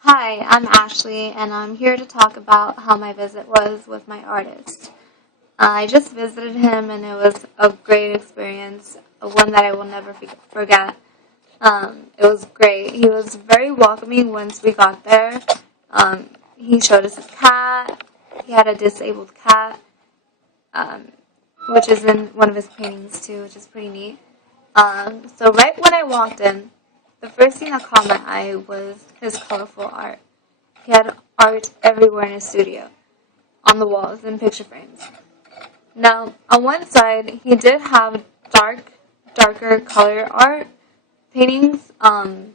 Hi, I'm Ashley, and I'm here to talk about how my visit was with my artist. I just visited him, and it was a great experience, one that I will never forget. It was great. He was very welcoming once we got there. He showed us his cat. He had a disabled cat, um, which is in one of his paintings too, which is pretty neat. So right when I walked in, the first thing that caught my eye was his colorful art. He had art everywhere in his studio, on the walls and picture frames. Now, on one side, he did have darker color art paintings. On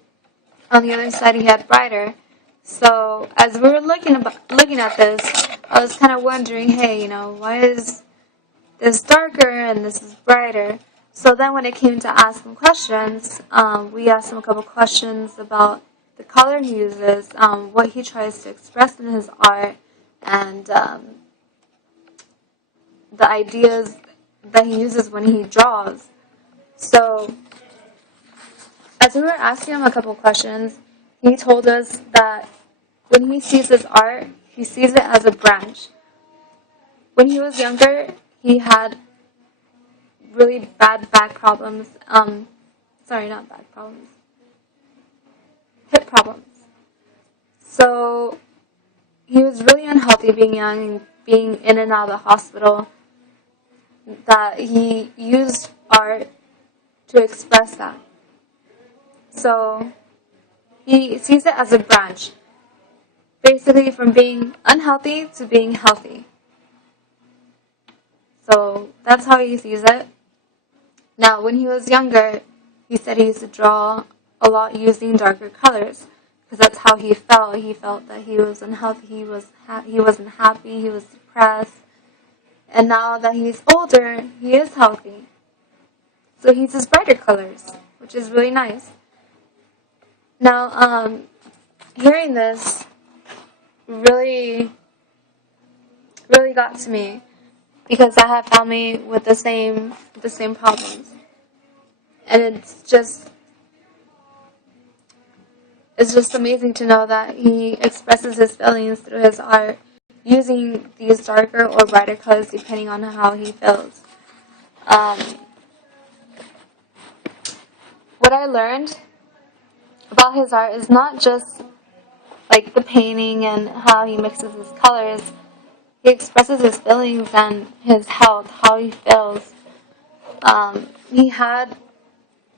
the other side, he had brighter. So, as we were looking at this, I was kind of wondering, hey, why is this darker and this is brighter? So then when it came to asking questions, we asked him a couple questions about the color he uses, what he tries to express in his art, and the ideas that he uses when he draws. So as we were asking him a couple questions, he told us that when he sees his art, he sees it as a branch. When he was younger, he had really bad back problems. Sorry, not back problems. Hip problems. So he was really unhealthy being young and being in and out of the hospital, that he used art to express that. So he sees it as a branch, basically from being unhealthy to being healthy. So that's how he sees it. Now, when he was younger, he said he used to draw a lot using darker colors because that's how he felt. He felt that he was unhealthy, he wasn't happy, he was depressed. And now that he's older, he is healthy. So he uses brighter colors, which is really nice. Now, hearing this really, really got to me because I have family with the same problems, and it's just amazing to know that he expresses his feelings through his art using these darker or brighter colors depending on how he feels. What I learned about his art is not just like the painting and how he mixes his colors. He expresses his feelings and his health, how he feels.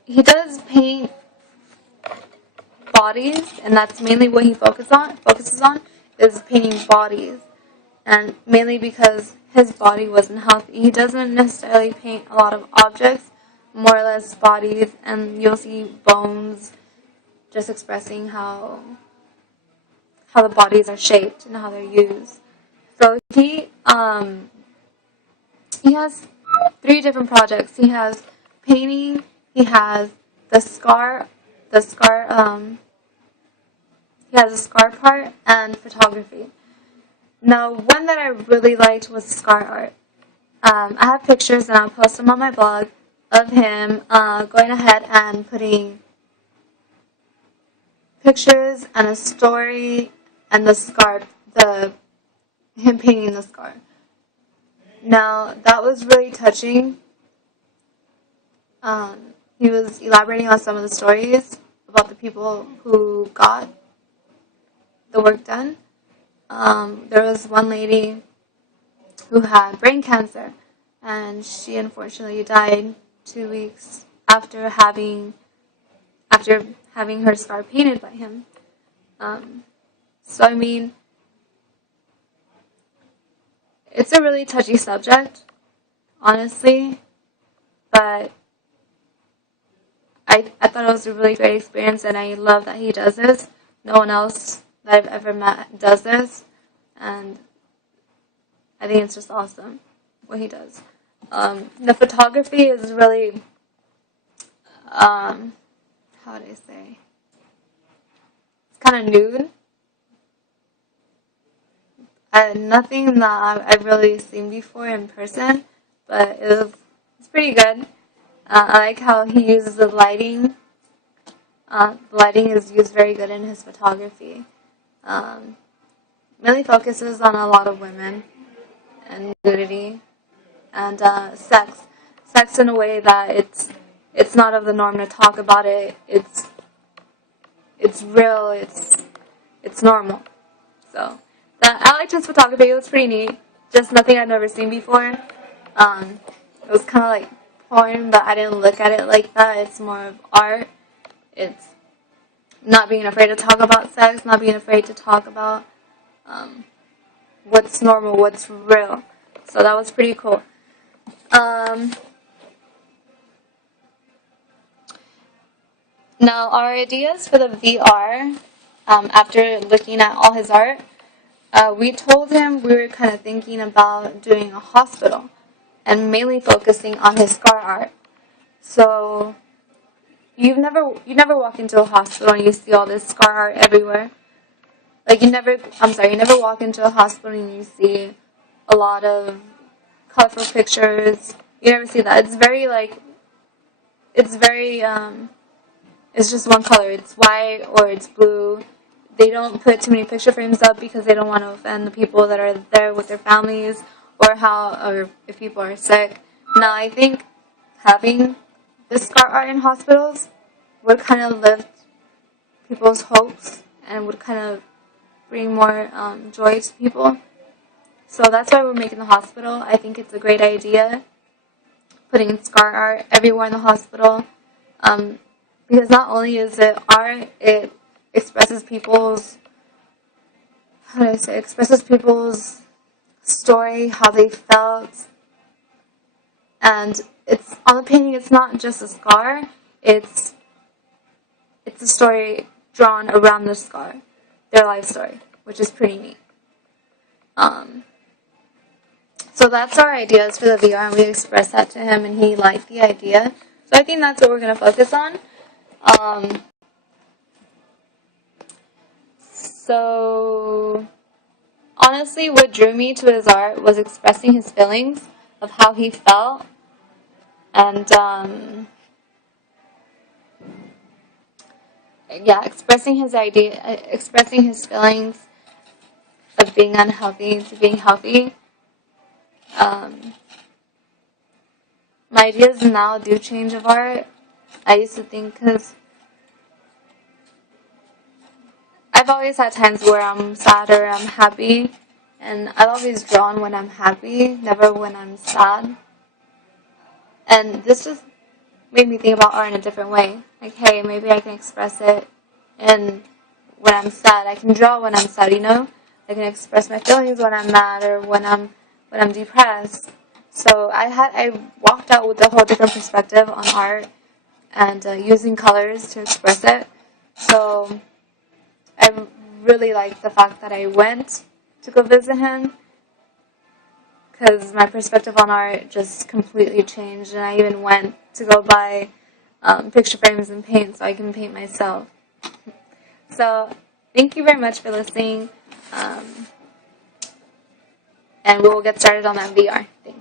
He does paint bodies, and that's mainly what he focuses on is painting bodies, and mainly because his body wasn't healthy. He doesn't necessarily paint a lot of objects, more or less bodies, and you'll see bones, just expressing how the bodies are shaped and how they're used. So he has 3 different projects. He has painting, he has the scar, he has a scar part, and photography. Now, one that I really liked was scar art. I have pictures, and I'll post them on my blog, of him going ahead and putting pictures and a story and the scar, him painting the scar. Now, that was really touching. He was elaborating on some of the stories about the people who got the work done. There was one lady who had brain cancer, and she unfortunately died 2 weeks after having her scar painted by him. So I mean, it's a really touchy subject, honestly, but I thought it was a really great experience, and I love that he does this. No one else that I've ever met does this, and I think it's just awesome what he does. The photography is really, how do I say? It's kind of nude. Nothing that I've really seen before in person, but it's pretty good. I like how he uses the lighting. The lighting is used very good in his photography. Um, mainly focuses on a lot of women and nudity and sex. Sex in a way that it's not of the norm to talk about it. It's real. It's normal. So I liked his photography. It was pretty neat. Just nothing I'd never seen before. It was kind of like porn, but I didn't look at it like that. It's more of art. It's not being afraid to talk about sex, not being afraid to talk about what's normal, what's real. So that was pretty cool. Now, our ideas for the VR, after looking at all his art, we told him we were kind of thinking about doing a hospital and mainly focusing on his scar art. So you never walk into a hospital and you see all this scar art everywhere. Like you never walk into a hospital and you see a lot of colorful pictures. You never see that. It's just one color. It's white or it's blue. They don't put too many picture frames up because they don't want to offend the people that are there with their families or if people are sick. Now, I think having this scar art in hospitals would kind of lift people's hopes and would kind of bring more joy to people. So that's why we're making the hospital. I think it's a great idea, putting scar art everywhere in the hospital. Because not only is it art, it expresses people's story, how they felt, and it's on the painting. It's not just a scar; it's a story drawn around the scar, their life story, which is pretty neat. So that's our ideas for the VR, and we expressed that to him, and he liked the idea. So I think that's what we're going to focus on. So honestly, what drew me to his art was expressing his feelings of how he felt, and expressing his feelings of being unhealthy to being healthy. My ideas now do change of art. I used to think, because I've always had times where I'm sad or I'm happy, and I've always drawn when I'm happy, never when I'm sad. And this just made me think about art in a different way. Like, hey, maybe I can express it, and when I'm sad, I can draw when I'm sad. I can express my feelings when I'm mad or when I'm depressed. So I walked out with a whole different perspective on art and using colors to express it. So I really like the fact that I went to go visit him, because my perspective on art just completely changed, and I even went to go buy picture frames and paint so I can paint myself. So thank you very much for listening, and we will get started on that VR. Thanks.